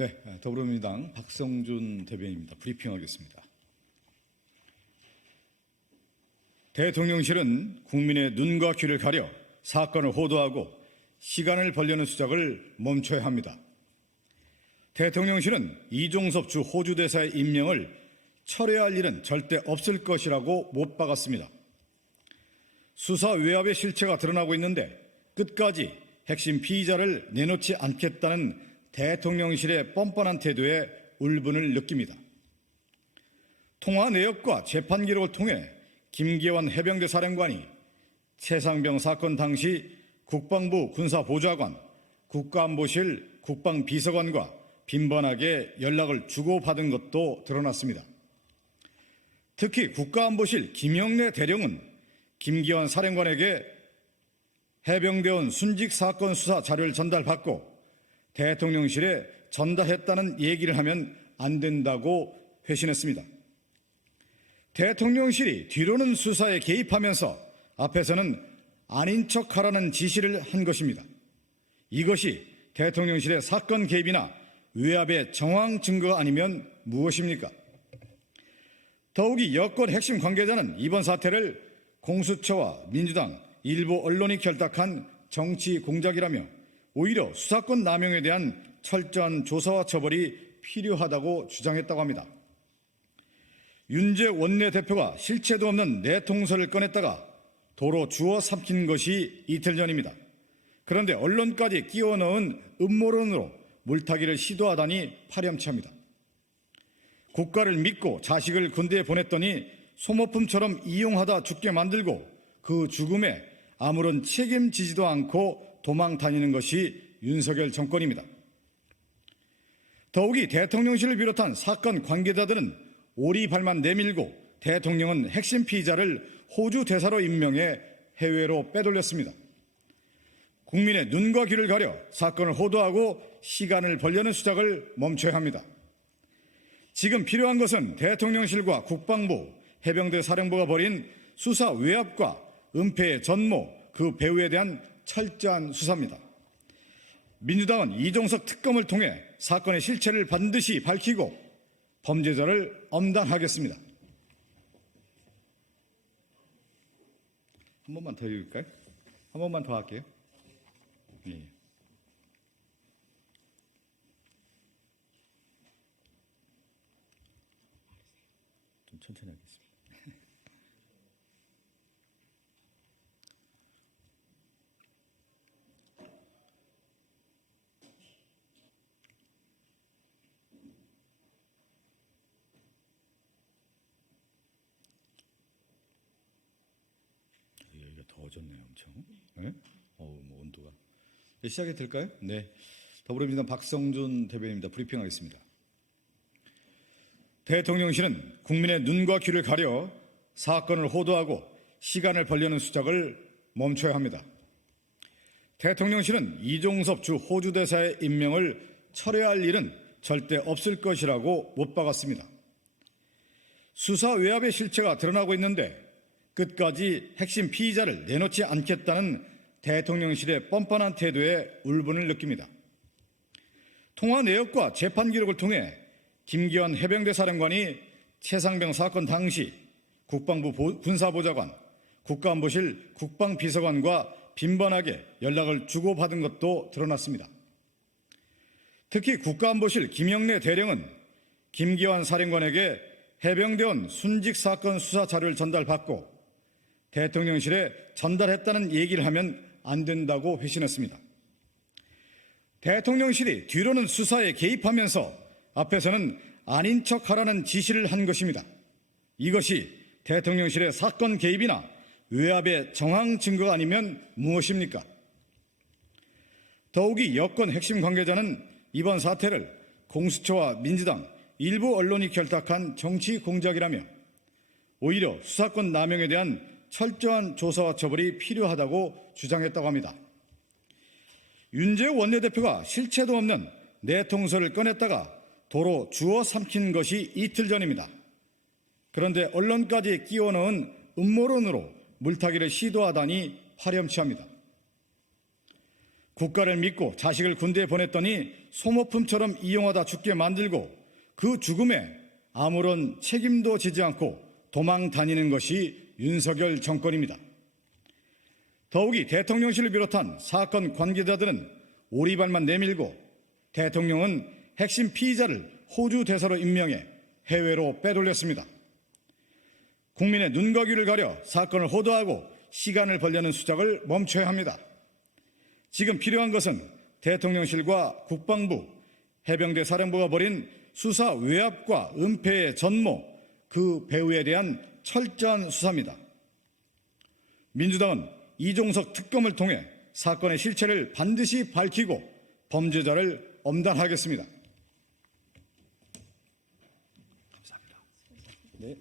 네, 더불어민주당 박성준 대변인입니다. 브리핑하겠습니다. 대통령실은 국민의 눈과 귀를 가려 사건을 호도하고 시간을 벌려는 수작을 멈춰야 합니다. 대통령실은 이종섭 주 호주 대사의 임명을 철회할 일은 절대 없을 것이라고 못 박았습니다. 수사 외압의 실체가 드러나고 있는데 끝까지 핵심 피의자를 내놓지 않겠다는 대통령실의 뻔뻔한 태도에 울분을 느낍니다. 통화 내역과 재판 기록을 통해 김기환 해병대 사령관이 최상병 사건 당시 국방부 군사보좌관, 국가안보실 국방비서관과 빈번하게 연락을 주고받은 것도 드러났습니다. 특히 국가안보실 김영래 대령은 김기환 사령관에게 해병대원 순직 사건 수사 자료를 전달받고 대통령실에 전달했다는 얘기를 하면 안 된다고 회신했습니다. 대통령실이 뒤로는 수사에 개입하면서 앞에서는 아닌 척하라는 지시를 한 것입니다. 이것이 대통령실의 사건 개입이나 외압의 정황 증거가 아니면 무엇입니까? 더욱이 여권 핵심 관계자는 이번 사태를 공수처와 민주당, 일부 언론이 결탁한 정치 공작이라며 오히려 수사권 남용에 대한 철저한 조사와 처벌이 필요하다고 주장했다고 합니다. 윤재 원내대표가 실체도 없는 내통서를 꺼냈다가 도로 주워 삼킨 것이 이틀 전입니다. 그런데 언론까지 끼워 넣은 음모론으로 물타기를 시도하다니 파렴치합니다. 국가를 믿고 자식을 군대에 보냈더니 소모품처럼 이용하다 죽게 만들고 그 죽음에 아무런 책임지지도 않고 도망 다니는 것이 윤석열 정권입니다. 더욱이 대통령실을 비롯한 사건 관계자들은 오리발만 내밀고 대통령은 핵심 피의자를 호주 대사로 임명해 해외로 빼돌렸습니다. 국민의 눈과 귀를 가려 사건을 호도하고 시간을 벌려는 수작을 멈춰야 합니다. 지금 필요한 것은 대통령실과 국방부, 해병대 사령부가 벌인 수사 외압과 은폐의 전모, 그 배후에 대한 철저한 수사입니다. 민주당은 이종석 특검을 통해 사건의 실체를 반드시 밝히고 범죄자를 엄단하겠습니다. 한 번만 더 읽을까요? 한 번만 더 할게요. 예. 좀 천천히 하겠습니다. 여기가 더워졌네요, 엄청. 네? 뭐 온도가. 네, 시작이 될까요? 네. 더불어민주당 박성준 대변인입니다. 브리핑하겠습니다. 대통령실은 국민의 눈과 귀를 가려 사건을 호도하고 시간을 벌려는 수작을 멈춰야 합니다. 대통령실은 이종섭 주 호주 대사의 임명을 철회할 일은 절대 없을 것이라고 못 박았습니다. 수사 외압의 실체가 드러나고 있는데 끝까지 핵심 피의자를 내놓지 않겠다는 대통령실의 뻔뻔한 태도에 울분을 느낍니다. 통화 내역과 재판 기록을 통해 김기환 해병대 사령관이 최상병 사건 당시 국방부 군사보좌관, 국가안보실 국방비서관과 빈번하게 연락을 주고받은 것도 드러났습니다. 특히 국가안보실 김영래 대령은 김기환 사령관에게 해병대원 순직 사건 수사 자료를 전달받고 대통령실에 전달했다는 얘기를 하면 안 된다고 회신했습니다. 대통령실이 뒤로는 수사에 개입하면서 앞에서는 아닌 척하라는 지시를 한 것입니다. 이것이 대통령실의 사건 개입이나 외압의 정황 증거가 아니면 무엇입니까? 더욱이 여권 핵심 관계자는 이번 사태를 공수처와 민주당, 일부 언론이 결탁한 정치 공작이라며 오히려 수사권 남용에 대한 철저한 조사와 처벌이 필요하다고 주장했다고 합니다. 윤재 원내대표가 실체도 없는 내통서를 꺼냈다가 도로 주워 삼킨 것이 이틀 전입니다. 그런데 언론까지 끼워 넣은 음모론으로 물타기를 시도하다니 파렴치합니다. 국가를 믿고 자식을 군대에 보냈더니 소모품처럼 이용하다 죽게 만들고 그 죽음에 아무런 책임도 지지 않고 도망 다니는 것이 윤석열 정권입니다. 더욱이 대통령실을 비롯한 사건 관계자들은 오리발만 내밀고 대통령은 핵심 피의자를 호주 대사로 임명해 해외로 빼돌렸습니다. 국민의 눈과 귀를 가려 사건을 호도하고 시간을 벌려는 수작을 멈춰야 합니다. 지금 필요한 것은 대통령실과 국방부, 해병대 사령부가 벌인 수사 외압과 은폐의 전모, 그 배후에 대한 철저한 수사입니다. 민주당은 이종석 특검을 통해 사건의 실체를 반드시 밝히고 범죄자를 엄단하겠습니다. 감사합니다. 네.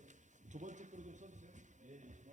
두 번째 거로 좀 써주세요. 네, 고맙습니다.